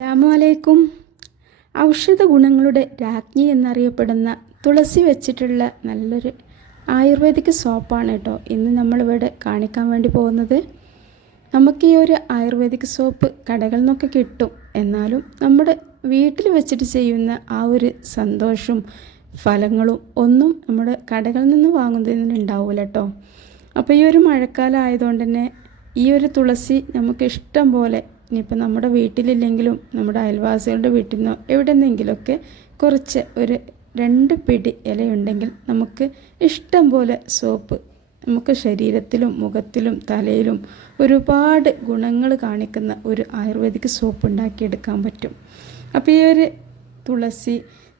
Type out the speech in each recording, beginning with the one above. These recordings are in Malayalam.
അസ്സാമലൈക്കും ഔഷധ ഗുണങ്ങളുടെ രാജ്ഞി എന്നറിയപ്പെടുന്ന തുളസി വെച്ചിട്ടുള്ള നല്ലൊരു ആയുർവേദിക് സോപ്പാണ് കേട്ടോ ഇന്ന് നമ്മളിവിടെ കാണിക്കാൻ വേണ്ടി പോകുന്നത്. നമുക്ക് ഈ ഒരു ആയുർവേദിക് സോപ്പ് കടകളിൽ നിന്നൊക്കെ കിട്ടും. എന്നാലും നമ്മുടെ വീട്ടിൽ വെച്ചിട്ട് ചെയ്യുന്ന ആ ഒരു സന്തോഷവും ഫലങ്ങളും ഒന്നും നമ്മുടെ കടകളിൽ നിന്ന് വാങ്ങുന്നതിന് ഉണ്ടാവില്ല കേട്ടോ. അപ്പോൾ ഈ ഒരു മഴക്കാലം ആയതുകൊണ്ട് തന്നെ ഈ ഒരു തുളസി നമുക്ക് ഇഷ്ടം പോലെ ഇനിയിപ്പോൾ നമ്മുടെ വീട്ടിലില്ലെങ്കിലും നമ്മുടെ അയൽവാസികളുടെ വീട്ടിൽ നിന്നോ എവിടെ നിന്നെങ്കിലുമൊക്കെ കുറച്ച് ഒരു രണ്ട് പിടി ഇലയുണ്ടെങ്കിൽ നമുക്ക് ഇഷ്ടം പോലെ സോപ്പ് നമുക്ക് ശരീരത്തിലും മുഖത്തിലും തലയിലും ഒരുപാട് ഗുണങ്ങൾ കാണിക്കുന്ന ഒരു ആയുർവേദിക് സോപ്പ് ഉണ്ടാക്കിയെടുക്കാൻ പറ്റും. അപ്പോൾ ഈ ഒരു തുളസി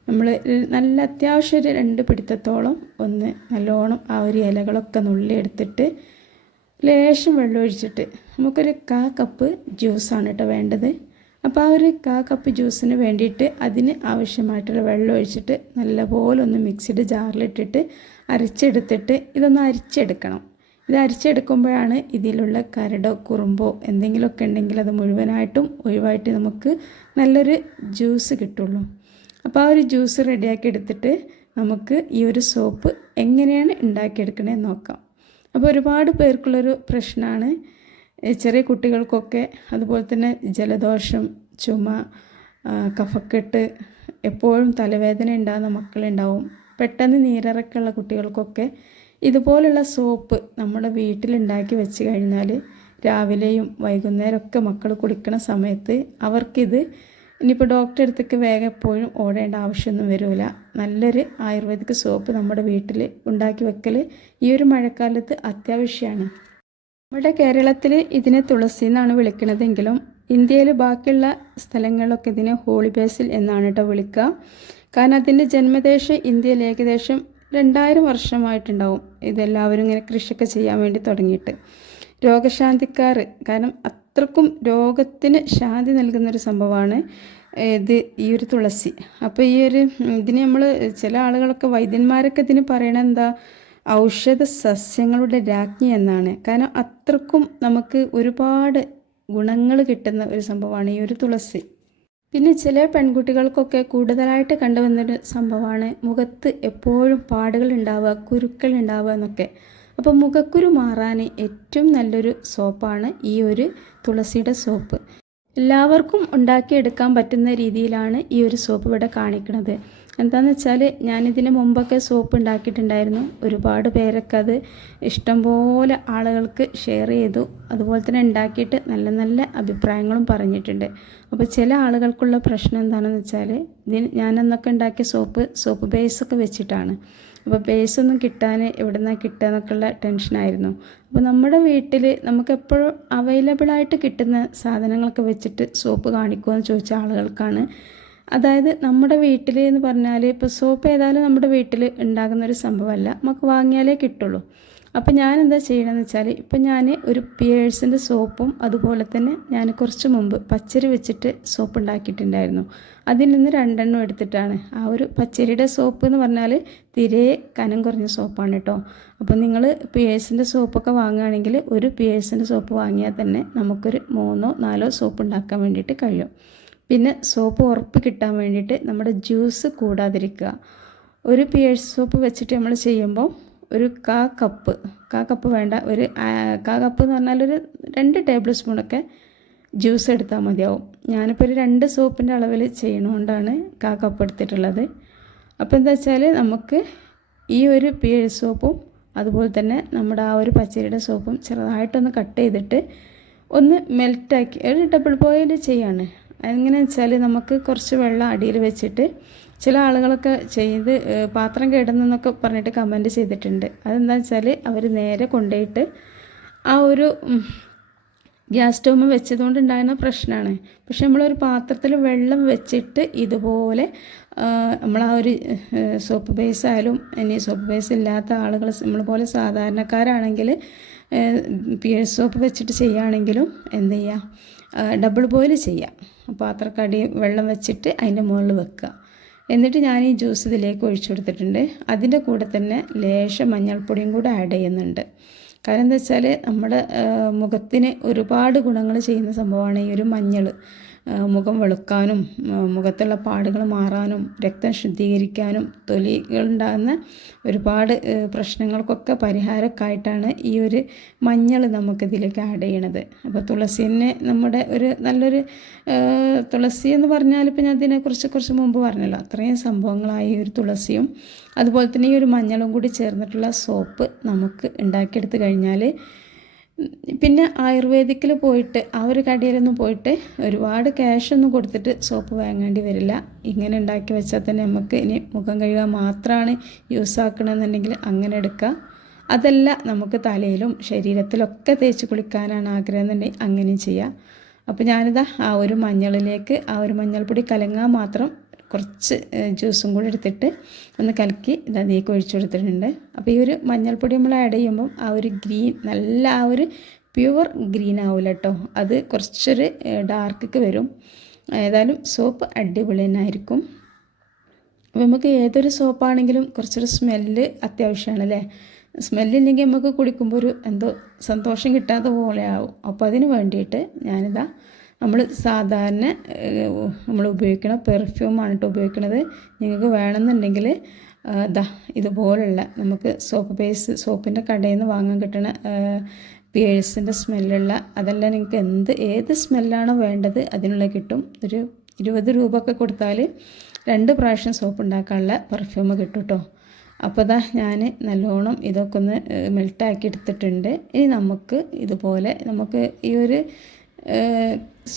നമ്മൾ നല്ല അത്യാവശ്യം ഒരു രണ്ട് പിടുത്തത്തോളം ഒന്ന് നല്ലോണം ആ ഒരു ഇലകളൊക്കെ നുള്ളിയെടുത്തിട്ട് ലേശം വെള്ളം ഒഴിച്ചിട്ട് നമുക്കൊരു കാ കപ്പ് ജ്യൂസാണ് കേട്ടോ വേണ്ടത്. അപ്പോൾ ആ ഒരു കാ കപ്പ് ജ്യൂസിന് വേണ്ടിയിട്ട് അതിന് ആവശ്യമായിട്ടുള്ള വെള്ളം ഒഴിച്ചിട്ട് നല്ലപോലെ ഒന്ന് മിക്സിയുടെ ജാറിലിട്ടിട്ട് അരച്ചെടുത്തിട്ട് ഇതൊന്ന് അരിച്ചെടുക്കണം. ഇത് അരിച്ചെടുക്കുമ്പോഴാണ് ഇതിലുള്ള കരടോ കുറുമ്പോ എന്തെങ്കിലുമൊക്കെ ഉണ്ടെങ്കിൽ അത് മുഴുവനായിട്ടും ഒഴിവായിട്ട് നമുക്ക് നല്ലൊരു ജ്യൂസ് കിട്ടുള്ളൂ. അപ്പോൾ ആ ഒരു ജ്യൂസ് റെഡിയാക്കി എടുത്തിട്ട് നമുക്ക് ഈ ഒരു സോപ്പ് എങ്ങനെയാണ് ഉണ്ടാക്കിയെടുക്കണേന്ന് നോക്കാം. അപ്പോൾ ഒരുപാട് പേർക്കുള്ളൊരു പ്രശ്നമാണ് ചെറിയ കുട്ടികൾക്കൊക്കെ അതുപോലെ തന്നെ ജലദോഷം ചുമ കഫക്കെട്ട് എപ്പോഴും തലവേദന ഉണ്ടാകുന്ന മക്കളുണ്ടാവും. പെട്ടെന്ന് നീരിറക്കുള്ള കുട്ടികൾക്കൊക്കെ ഇതുപോലുള്ള സോപ്പ് നമ്മുടെ വീട്ടിലുണ്ടാക്കി വെച്ച് കഴിഞ്ഞാൽ രാവിലെയും വൈകുന്നേരമൊക്കെ മക്കൾ കുടിക്കണ സമയത്ത് അവർക്കിത് ഇനിയിപ്പോൾ ഡോക്ടറെ അടുത്തേക്ക് വേഗം എപ്പോഴും ഓടേണ്ട ആവശ്യമൊന്നും വരില്ല നല്ലൊരു ആയുർവേദിക് സോപ്പ് നമ്മുടെ വീട്ടിൽ ഉണ്ടാക്കി വെക്കൽ ഈ ഒരു മഴക്കാലത്ത് അത്യാവശ്യമാണ് നമ്മുടെ കേരളത്തിൽ ഇതിനെ തുളസി എന്നാണ് വിളിക്കുന്നതെങ്കിലും ഇന്ത്യയിൽ ബാക്കിയുള്ള സ്ഥലങ്ങളിലൊക്കെ ഇതിനെ ഹോളി ബേസിൽ എന്നാണ് കേട്ടോ വിളിക്കുക കാരണം അതിന്റെ ജന്മദേശം ഇന്ത്യയിൽ ഏകദേശം രണ്ടായിരം വർഷമായിട്ടുണ്ടാവും. ഇതെല്ലാവരും ഇങ്ങനെ കൃഷിയൊക്കെ ചെയ്യാൻ വേണ്ടി തുടങ്ങിയിട്ട്. രോഗശാന്തിക്കാർ കാരണം അത്രക്കും രോഗത്തിന് ശാന്തി നൽകുന്നൊരു സംഭവമാണ് ഇത് ഈ ഒരു തുളസി. അപ്പോൾ ഈ ഒരു ഇതിന് നമ്മൾ ചില ആളുകളൊക്കെ വൈദ്യന്മാരൊക്കെ ഇതിന് പറയണത് എന്താ ഔഷധ സസ്യങ്ങളുടെ രാജ്ഞി എന്നാണ്. കാരണം അത്രക്കും നമുക്ക് ഒരുപാട് ഗുണങ്ങൾ കിട്ടുന്ന ഒരു സംഭവമാണ് ഈ ഒരു തുളസി. പിന്നെ ചില പെൺകുട്ടികൾക്കൊക്കെ കൂടുതലായിട്ട് കണ്ടുവന്നൊരു സംഭവമാണ് മുഖത്ത് എപ്പോഴും പാടുകൾ ഉണ്ടാവുക കുരുക്കൾ ഉണ്ടാവുക എന്നൊക്കെ. അപ്പോൾ മുഖക്കുരു മാറാൻ ഏറ്റവും നല്ലൊരു സോപ്പാണ് ഈ ഒരു തുളസിയുടെ സോപ്പ്. എല്ലാവർക്കും ഉണ്ടാക്കിയെടുക്കാൻ പറ്റുന്ന രീതിയിലാണ് ഈ ഒരു സോപ്പ് ഇവിടെ കാണിക്കുന്നത് എന്താണെന്ന് വെച്ചാൽ ഞാനിതിന് മുമ്പൊക്കെ സോപ്പ് ഉണ്ടാക്കിയിട്ടുണ്ടായിരുന്നു. ഒരുപാട് പേരൊക്കെ അത് ഇഷ്ടംപോലെ ആളുകൾക്ക് ഷെയർ ചെയ്തു. അതുപോലെ തന്നെ ഉണ്ടാക്കിയിട്ട് നല്ല നല്ല അഭിപ്രായങ്ങളും പറഞ്ഞിട്ടുണ്ട്. അപ്പോൾ ചില ആളുകൾക്കുള്ള പ്രശ്നം എന്താണെന്ന് വെച്ചാൽ ഇതിന് ഞാനന്നൊക്കെ ഉണ്ടാക്കിയ സോപ്പ് സോപ്പ് ബേസൊക്കെ വെച്ചിട്ടാണ്. അപ്പോൾ ബേസൊന്നും കിട്ടാൻ എവിടെ നിന്നാണ് കിട്ടുക എന്നൊക്കെയുള്ള ടെൻഷനായിരുന്നു അപ്പോൾ നമ്മുടെ വീട്ടിൽ നമുക്കെപ്പോഴും അവൈലബിൾ ആയിട്ട് കിട്ടുന്ന സാധനങ്ങളൊക്കെ വെച്ചിട്ട് സോപ്പ് കാണിക്കുമെന്ന് ചോദിച്ച ആളുകൾക്കാണ്. അതായത് നമ്മുടെ വീട്ടിൽ എന്ന് പറഞ്ഞാൽ ഇപ്പോൾ സോപ്പ് ഏതായാലും നമ്മുടെ വീട്ടിൽ ഉണ്ടാകുന്ന ഒരു സംഭവമല്ല. നമുക്ക് വാങ്ങിയാലേ കിട്ടുള്ളൂ. അപ്പോൾ ഞാൻ എന്താ ചെയ്യണമെന്ന് വെച്ചാൽ ഇപ്പം ഞാൻ ഒരു പിയേഴ്സിന്റെ സോപ്പും അതുപോലെ തന്നെ ഞാൻ കുറച്ച് മുമ്പ് പച്ചരി വെച്ചിട്ട് സോപ്പ് ഉണ്ടാക്കിയിട്ടുണ്ടായിരുന്നു അതിൽ നിന്ന് രണ്ടെണ്ണം എടുത്തിട്ടാണ്. ആ ഒരു പച്ചരിയുടെ സോപ്പ് എന്ന് പറഞ്ഞാൽ തീരെ കനം കുറഞ്ഞ സോപ്പാണ് കേട്ടോ. അപ്പോൾ നിങ്ങൾ പിയേഴ്സിന്റെ സോപ്പൊക്കെ വാങ്ങുകയാണെങ്കിൽ ഒരു പിയേഴ്സിന്റെ സോപ്പ് വാങ്ങിയാൽ തന്നെ നമുക്കൊരു മൂന്നോ നാലോ സോപ്പ് ഉണ്ടാക്കാൻ വേണ്ടിയിട്ട് കഴിയും. പിന്നെ സോപ്പ് ഉറപ്പ് കിട്ടാൻ വേണ്ടിയിട്ട് നമ്മുടെ ജ്യൂസ് കൂടാതിരിക്കുക. ഒരു പിയേഴ്സ് സോപ്പ് വെച്ചിട്ട് നമ്മൾ ചെയ്യുമ്പോൾ ഒരു കാ കപ്പ്. കാ കപ്പ് വേണ്ട. ഒരു കാ കപ്പ് എന്ന് പറഞ്ഞാൽ ഒരു രണ്ട് ടേബിൾ സ്പൂണൊക്കെ ജ്യൂസ് എടുത്താൽ മതിയാവും. ഞാനിപ്പോൾ ഒരു രണ്ട് സോപ്പിന്റെ അളവിൽ ചെയ്യണോണ്ടാണ് കാ കപ്പ് എടുത്തിട്ടുള്ളത്. അപ്പോൾ എന്താ വെച്ചാൽ നമുക്ക് ഈ ഒരു പി സോപ്പും അതുപോലെ തന്നെ നമ്മുടെ ആ ഒരു പച്ചരിയുടെ സോപ്പും ചെറുതായിട്ടൊന്ന് കട്ട് ചെയ്തിട്ട് ഒന്ന് മെൽറ്റാക്കി ഒരു ഡബിൾ ബോയിൽ ചെയ്യാണ്. എങ്ങനെയാണെന്ന് വെച്ചാൽ നമുക്ക് കുറച്ച് വെള്ളം അടിയിൽ വെച്ചിട്ട് ചില ആളുകളൊക്കെ ചെയ്ത് പാത്രം കേടുന്നെന്നൊക്കെ പറഞ്ഞിട്ട് കമന്റ് ചെയ്തിട്ടുണ്ട്. അതെന്താ വെച്ചാൽ അവർ നേരെ കൊണ്ടുപോയിട്ട് ആ ഒരു ഗ്യാസ് സ്റ്റൗവ് വെച്ചതുകൊണ്ട് ഉണ്ടാകുന്ന പ്രശ്നമാണ് പക്ഷെ നമ്മളൊരു പാത്രത്തിൽ വെള്ളം വെച്ചിട്ട് ഇതുപോലെ നമ്മൾ ആ ഒരു സോപ്പ് ബേസ് ആയാലും ഇനി സോപ്പ് ബേസ് ഇല്ലാത്ത ആളുകൾ നമ്മൾ പോലെ സാധാരണക്കാരാണെങ്കിൽ പിയർ സോപ്പ് വെച്ചിട്ട് ചെയ്യുകയാണെങ്കിലും എന്ത് ചെയ്യുക? ഡബിൾ ബോയിൽ ചെയ്യുക പാത്രക്കടി വെള്ളം വെച്ചിട്ട് അതിന്റെ മുകളിൽ വെക്കുക. എന്നിട്ട് ഞാൻ ഈ ജ്യൂസ് ഇതിലേക്ക് ഒഴിച്ചു കൊടുത്തിട്ടുണ്ട്. അതിന്റെ കൂടെ തന്നെ ലേശം മഞ്ഞൾപ്പൊടിയും കൂടെ ആഡ് ചെയ്യുന്നുണ്ട്. കാരണം എന്താ വെച്ചാൽ നമ്മുടെ മുഖത്തിന് ഒരുപാട് ഗുണങ്ങൾ ചെയ്യുന്ന സംഭവമാണ് ഈ ഒരു മഞ്ഞൾ മുഖം വെളുക്കാനും മുഖത്തുള്ള പാടുകൾ മാറാനും രക്തം ശുദ്ധീകരിക്കാനും തൊലികളുണ്ടാകുന്ന ഒരുപാട് പ്രശ്നങ്ങൾക്കൊക്കെ പരിഹാരമൊക്കെ ആയിട്ടാണ് ഈ ഒരു മഞ്ഞൾ നമുക്കിതിലേക്ക് ആഡ് ചെയ്യണത്. അപ്പോൾ തുളസി തന്നെ നമ്മുടെ ഒരു നല്ലൊരു തുളസി എന്ന് പറഞ്ഞാൽ ഇപ്പം ഞാൻ ഇതിനെക്കുറിച്ച് കുറച്ച് മുമ്പ് പറഞ്ഞല്ലോ. അത്രയും സംഭവങ്ങളായി ഒരു തുളസിയും അതുപോലെ തന്നെ ഈ ഒരു മഞ്ഞളും കൂടി ചേർന്നിട്ടുള്ള സോപ്പ് നമുക്ക് ഉണ്ടാക്കിയെടുത്ത് കഴിഞ്ഞാൽ പിന്നെ ആയുർവേദിക്കിൽ പോയിട്ട് ആ ഒരു കടയിലൊന്നും പോയിട്ട് ഒരുപാട് ക്യാഷ് ഒന്നും കൊടുത്തിട്ട് സോപ്പ് വാങ്ങേണ്ടി വരില്ല. ഇങ്ങനെ ഉണ്ടാക്കി വെച്ചാൽ തന്നെ നമുക്ക് ഇനി മുഖം കഴുകാൻ മാത്രമാണ് യൂസ് ആക്കണമെന്നുണ്ടെങ്കിൽ അങ്ങനെ എടുക്കുക അതല്ല നമുക്ക് തലയിലും ശരീരത്തിലൊക്കെ തേച്ച് കുളിക്കാനാണ് ആഗ്രഹം എന്നുണ്ടെങ്കിൽ അങ്ങനെയും ചെയ്യാം. അപ്പോൾ ഞാനിതാ ആ ഒരു മഞ്ഞളിലേക്ക് ആ ഒരു മഞ്ഞൾപ്പൊടി കലങ്ങാൻ മാത്രം കുറച്ച് ജ്യൂസും കൂടി എടുത്തിട്ട് ഒന്ന് കലക്കി ഇത് അതിലേക്ക് ഒഴിച്ചു കൊടുത്തിട്ടുണ്ട്. അപ്പോൾ ഈ ഒരു മഞ്ഞൾപ്പൊടി നമ്മൾ ആഡ് ചെയ്യുമ്പം ആ ഒരു ഗ്രീൻ നല്ല ആ ഒരു പ്യുവർ ഗ്രീൻ ആവില്ല കേട്ടോ അത് കുറച്ചൊരു ഡാർക്കൊക്കെ വരും. ഏതായാലും സോപ്പ് അടിപൊളി തന്നെ ആയിരിക്കും. അപ്പോൾ നമുക്ക് ഏതൊരു സോപ്പാണെങ്കിലും കുറച്ചൊരു സ്മെല്ല് അത്യാവശ്യമാണ് അല്ലേ സ്മെല്ലില്ലെങ്കിൽ നമുക്ക് കുടിക്കുമ്പോൾ ഒരു എന്തോ സന്തോഷം കിട്ടാത്ത പോലെ ആവും. അപ്പോൾ അതിന് വേണ്ടിയിട്ട് ഞാനിതാ നമ്മൾ സാധാരണ നമ്മൾ ഉപയോഗിക്കണ പെർഫ്യൂമാണ് കേട്ടോ ഉപയോഗിക്കണത്. നിങ്ങൾക്ക് വേണമെന്നുണ്ടെങ്കിൽ ദാ ഇതുപോലുള്ള നമുക്ക് സോപ്പ് ബേസ് സോപ്പിന്റെ കടയിൽ നിന്ന് വാങ്ങാൻ കിട്ടണ പിയേഴ്സിന്റെ സ്മെല്ലുള്ള അതെല്ലാം നിങ്ങൾക്ക് എന്ത് ഏത് സ്മെല്ലാണോ വേണ്ടത് അതിനുള്ള കിട്ടും. ഒരു ഇരുപത് രൂപ ഒക്കെ കൊടുത്താൽ രണ്ട് പ്രാവശ്യം സോപ്പ് ഉണ്ടാക്കാനുള്ള പെർഫ്യൂം കിട്ടും കേട്ടോ അപ്പോൾ ദാ ഞാൻ നല്ലോണം ഇതൊക്കെ ഒന്ന് മെൽട്ടാക്കി എടുത്തിട്ടുണ്ട്. ഇനി നമുക്ക് ഇതുപോലെ നമുക്ക് ഈ ഒരു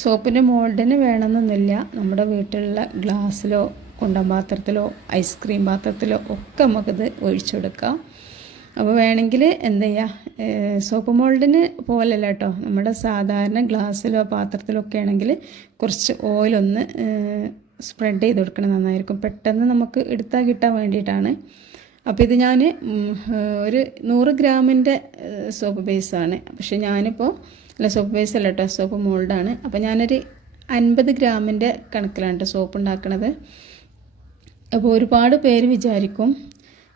സോപ്പിന്റെ മോൾഡിന് വേണമെന്നൊന്നുമില്ല. നമ്മുടെ വീട്ടിലുള്ള ഗ്ലാസ്സിലോ കുണ്ടൻ പാത്രത്തിലോ ഐസ്ക്രീം പാത്രത്തിലോ ഒക്കെ നമുക്കിത് ഒഴിച്ചു കൊടുക്കാം. അപ്പോൾ വേണമെങ്കിൽ എന്ത് ചെയ്യുക സോപ്പ് മോൾഡിന് പോലല്ല കേട്ടോ. നമ്മുടെ സാധാരണ ഗ്ലാസ്സിലോ പാത്രത്തിലോ ഒക്കെ ആണെങ്കിൽ കുറച്ച് ഓയിലൊന്ന് സ്പ്രെഡ് ചെയ്ത് കൊടുക്കണം. നന്നായിരിക്കും. പെട്ടെന്ന് നമുക്ക് എടുത്താൽ കിട്ടാൻ വേണ്ടിയിട്ടാണ്. അപ്പോൾ ഇത് ഞാൻ ഒരു നൂറ് ഗ്രാമിന്റെ സോപ്പ് ബേസാണ് പക്ഷെ ഞാനിപ്പോൾ അല്ല സോപ്പ് ബേസ് അല്ല കേട്ടോ സോപ്പ് മോൾഡാണ് അപ്പോൾ ഞാനൊരു അൻപത് ഗ്രാമിന്റെ കണക്കിലാണ് കേട്ടോ സോപ്പ് ഉണ്ടാക്കുന്നത് അപ്പോൾ ഒരുപാട് പേര് വിചാരിക്കും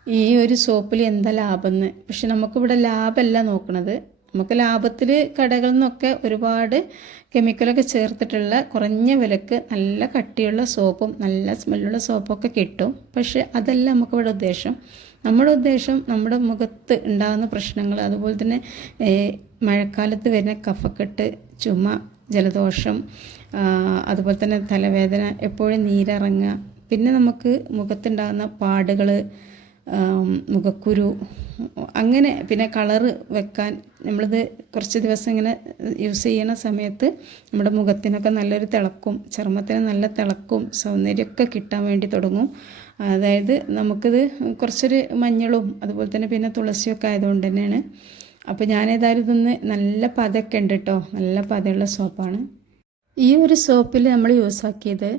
ഈ ഒരു സോപ്പിൽ എന്താ ലാഭമെന്ന് പക്ഷെ നമുക്കിവിടെ ലാഭമല്ല നോക്കണത്. നമുക്ക് ലാഭത്തിൽ കടകളിൽ നിന്നൊക്കെ ഒരുപാട് കെമിക്കലൊക്കെ ചേർത്തിട്ടുള്ള കുറഞ്ഞ വിലക്ക് നല്ല കട്ടിയുള്ള സോപ്പും നല്ല സ്മെല്ലുള്ള സോപ്പൊക്കെ കിട്ടും. പക്ഷെ അതല്ല നമുക്കിവിടെ ഉദ്ദേശം. നമ്മുടെ ഉദ്ദേശം നമ്മുടെ മുഖത്ത് ഉണ്ടാകുന്ന പ്രശ്നങ്ങൾ അതുപോലെ തന്നെ മഴക്കാലത്ത് വരുന്ന കഫക്കെട്ട് ചുമ ജലദോഷം അതുപോലെ തന്നെ തലവേദന എപ്പോഴും നീരിറങ്ങുക. പിന്നെ നമുക്ക് മുഖത്തുണ്ടാകുന്ന പാടുകൾ മുഖക്കുരു അങ്ങനെ പിന്നെ കളറ് വെക്കാൻ നമ്മളിത് കുറച്ച് ദിവസം ഇങ്ങനെ യൂസ് ചെയ്യുന്ന സമയത്ത് നമ്മുടെ മുഖത്തിനൊക്കെ നല്ലൊരു തിളക്കും ചർമ്മത്തിന് നല്ല തിളക്കും സൗന്ദര്യമൊക്കെ കിട്ടാൻ വേണ്ടി തുടങ്ങും. അതായത് നമുക്കിത് കുറച്ചൊരു മഞ്ഞളും അതുപോലെ തന്നെ പിന്നെ തുളസിയൊക്കെ ആയതുകൊണ്ട് തന്നെയാണ്. അപ്പോൾ ഞാനേതായാലും ഇതൊന്ന് നല്ല പതൊക്കെ ഉണ്ട് കേട്ടോ നല്ല പതയുള്ള സോപ്പാണ്. ഈ ഒരു സോപ്പിൽ നമ്മൾ യൂസ് ആക്കിയത്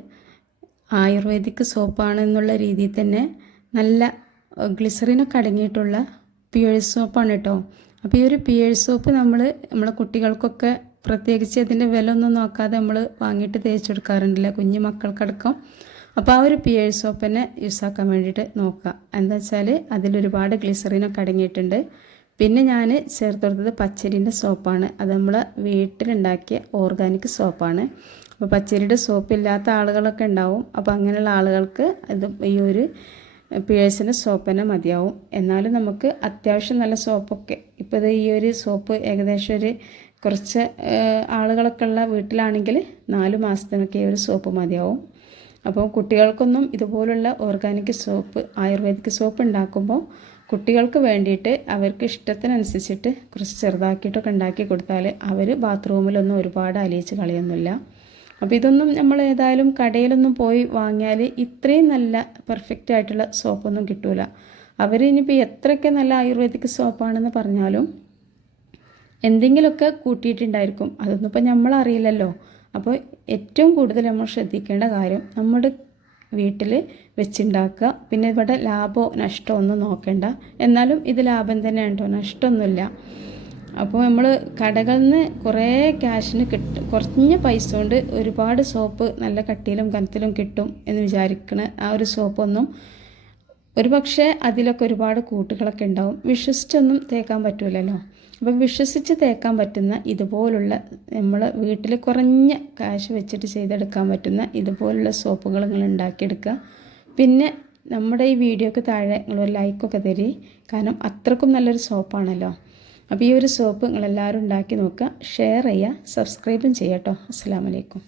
ആയുർവേദിക് സോപ്പാണ് എന്നുള്ള രീതിയിൽ തന്നെ നല്ല ഗ്ലിസറിനൊക്കെ അടങ്ങിയിട്ടുള്ള പിയേഴ് സോപ്പാണ് കേട്ടോ. അപ്പോൾ ഈ ഒരു പിയേഴ് സോപ്പ് നമ്മൾ നമ്മളെ കുട്ടികൾക്കൊക്കെ പ്രത്യേകിച്ച് അതിന്റെ വില ഒന്നും നോക്കാതെ നമ്മൾ വാങ്ങിയിട്ട് തേച്ച് കൊടുക്കാറുണ്ടല്ലോ കുഞ്ഞു മക്കൾക്കടക്കം. അപ്പോൾ ആ ഒരു പിയേഴ് സോപ്പ് തന്നെ യൂസ് ആക്കാൻ വേണ്ടിയിട്ട് നോക്കുക. എന്താ വെച്ചാൽ അതിലൊരുപാട് ഗ്ലിസറിനൊക്കെ അടങ്ങിയിട്ടുണ്ട്. പിന്നെ ഞാൻ ചേർത്ത് കൊടുത്തത് പച്ചരിന്റെ സോപ്പാണ്. അത് നമ്മൾ വീട്ടിലുണ്ടാക്കിയ ഓർഗാനിക് സോപ്പാണ്. അപ്പോൾ പച്ചരിയുടെ സോപ്പ് ഇല്ലാത്ത ആളുകളൊക്കെ ഉണ്ടാവും. അപ്പോൾ അങ്ങനെയുള്ള ആളുകൾക്ക് ഇത് ഈ ഒരു പിഴസിന്റെ സോപ്പ് തന്നെ മതിയാവും. എന്നാലും നമുക്ക് അത്യാവശ്യം നല്ല സോപ്പൊക്കെ. ഇപ്പോൾ ഇത് ഈ ഒരു സോപ്പ് ഏകദേശം ഒരു കുറച്ച് ആളുകളൊക്കെ ഉള്ള വീട്ടിലാണെങ്കിൽ നാല് മാസത്തിനൊക്കെ ഈ ഒരു സോപ്പ് മതിയാവും. അപ്പോൾ കുട്ടികൾക്കൊന്നും ഇതുപോലുള്ള ഓർഗാനിക് സോപ്പ് ആയുർവേദിക് സോപ്പ് ഉണ്ടാക്കുമ്പോൾ കുട്ടികൾക്ക് വേണ്ടിയിട്ട് അവർക്ക് ഇഷ്ടത്തിനനുസരിച്ചിട്ട് കുറച്ച് ചെറുതാക്കിയിട്ടൊക്കെ ഉണ്ടാക്കി കൊടുത്താൽ അവർ ബാത്റൂമിലൊന്നും ഒരുപാട് അലിയിച്ച് കളയൊന്നുമില്ല അപ്പോൾ ഇതൊന്നും നമ്മൾ ഏതായാലും കടയിലൊന്നും പോയി വാങ്ങിയാൽ ഇത്രയും നല്ല പെർഫെക്റ്റ് ആയിട്ടുള്ള സോപ്പൊന്നും കിട്ടൂല. അവർ ഇനിയിപ്പോൾ എത്രയൊക്കെ നല്ല ആയുർവേദിക് സോപ്പാണെന്ന് പറഞ്ഞാലും എന്തെങ്കിലുമൊക്കെ കൂട്ടിയിട്ടുണ്ടായിരിക്കും. അതൊന്നും ഇപ്പം നമ്മളറിയില്ലല്ലോ. അപ്പോൾ ഏറ്റവും കൂടുതൽ നമ്മൾ ശ്രദ്ധിക്കേണ്ട കാര്യം നമ്മുടെ വീട്ടിൽ വെച്ചുണ്ടാക്കുക. പിന്നെ ഇവിടെ ലാഭമോ നഷ്ടമോ ഒന്നും നോക്കേണ്ട. എന്നാലും ഇത് ലാഭം തന്നെ ഉണ്ടോ? നഷ്ടമൊന്നുമില്ല. അപ്പോൾ നമ്മൾ കടകളിൽ നിന്ന് കുറേ ക്യാഷിന് കിട്ടും. കുറഞ്ഞ പൈസ കൊണ്ട് ഒരുപാട് സോപ്പ് നല്ല കട്ടിയിലും കനത്തിലും കിട്ടും എന്ന് വിചാരിക്കണ ആ ഒരു സോപ്പൊന്നും ഒരു പക്ഷേ അതിലൊക്കെ ഒരുപാട് കൂട്ടുകളൊക്കെ ഉണ്ടാവും. വിശ്വസിച്ചൊന്നും തേക്കാൻ പറ്റൂലല്ലോ. അപ്പം വിശ്വസിച്ച് തേക്കാൻ പറ്റുന്ന ഇതുപോലുള്ള നമ്മൾ വീട്ടിൽ കുറഞ്ഞ കാശ് വെച്ചിട്ട് ചെയ്തെടുക്കാൻ പറ്റുന്ന ഇതുപോലുള്ള സോപ്പുകൾ നിങ്ങൾ ഉണ്ടാക്കിയെടുക്കുക. പിന്നെ നമ്മുടെ ഈ വീഡിയോക്ക് താഴെ നിങ്ങൾ ലൈക്കൊക്കെ തരി. കാരണം അത്രക്കും നല്ലൊരു സോപ്പാണല്ലോ. അപ്പോൾ ഈ ഒരു സോപ്പ് നിങ്ങളെല്ലാവരും ഉണ്ടാക്കി നോക്കുക. ഷെയർ ചെയ്യുക. സബ്സ്ക്രൈബും ചെയ്യാം കേട്ടോ അസ്സാം വലൈക്കും